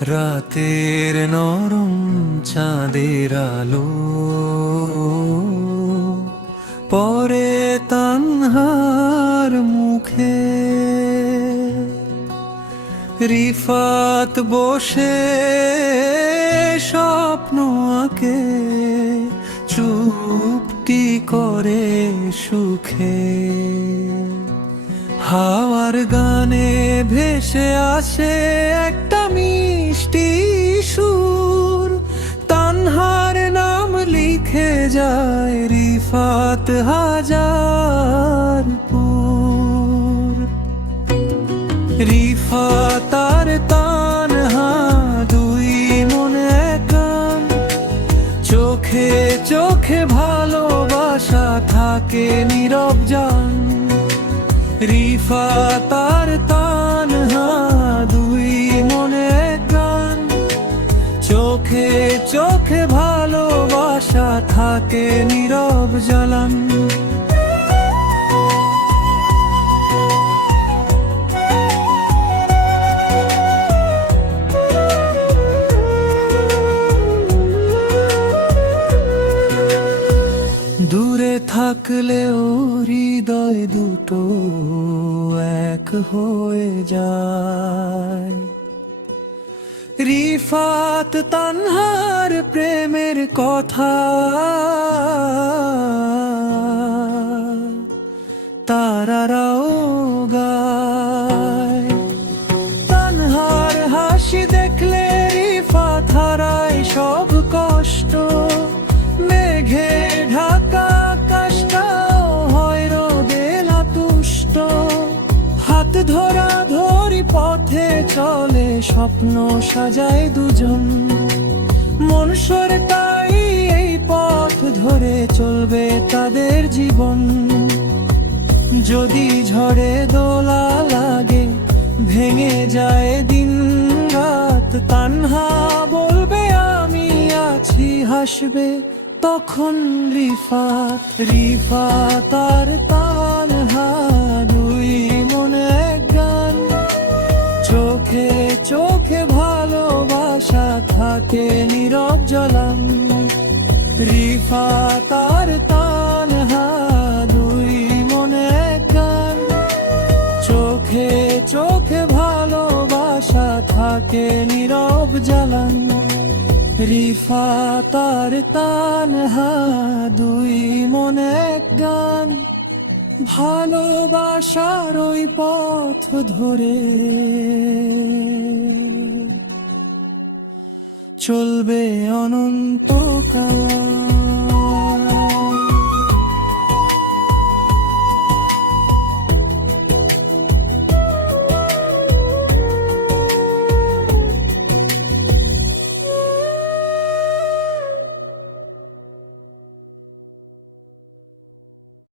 রাতের নরম চাঁদের আলো পরে তানহার মুখে। রিফাত বসে স্বপ্ন আঁকে, চুপটি করে সুখে। হাওয়ার গানে ভেসে আসে একটা মিষ্টি সুর, তানহার নাম লিখে যায় রিফাত হাজারপুর। রিফাত আর তানহা দুই মনে কান, চোখে চোখে ভালোবাসা থাকে নীরব জান। রিফাত আর তানহা দুই মনে প্রাণ, চোখে চোখে ভালোবাসা থাকে নীরব জ্বালান। দূরে থাকলেও হৃদয় দুটো এক হয়ে যায়। রিফাত তানহার প্রেমের কথা তারারাও গায়। তানহার হাসি দেখলে রিফাত হারায় সব কষ্ট, মেঘে ঢাকা আকাশটাও হয় রোদে লাতুষ্ট। হাত ধরা ধরি পথে চলে, স্বপ্ন সাজায় দুজন। মন সরে তাই এই পথ ধরে চলবে তাদের জীবন। যদি ঝড়ে দোলা লাগে, ভেঙে যায় দিন রাত, তানহা বলবে আমি আছি, হাসবে তখন রিফাত। রিফাত আর তানহা দুই মনে গান, চোখে চোখে ভালোবাসা থাকে নীরব জ্বলান। রিফাত আর তানহা দুই মনে গান, চোখে চোখে ভালোবাসা থাকে নীরব জ্বালান। রিফাত আর তানহা দুই মনে গান, ভালোবাসার ওই পথ ধরে চলবে অনন্তকাল।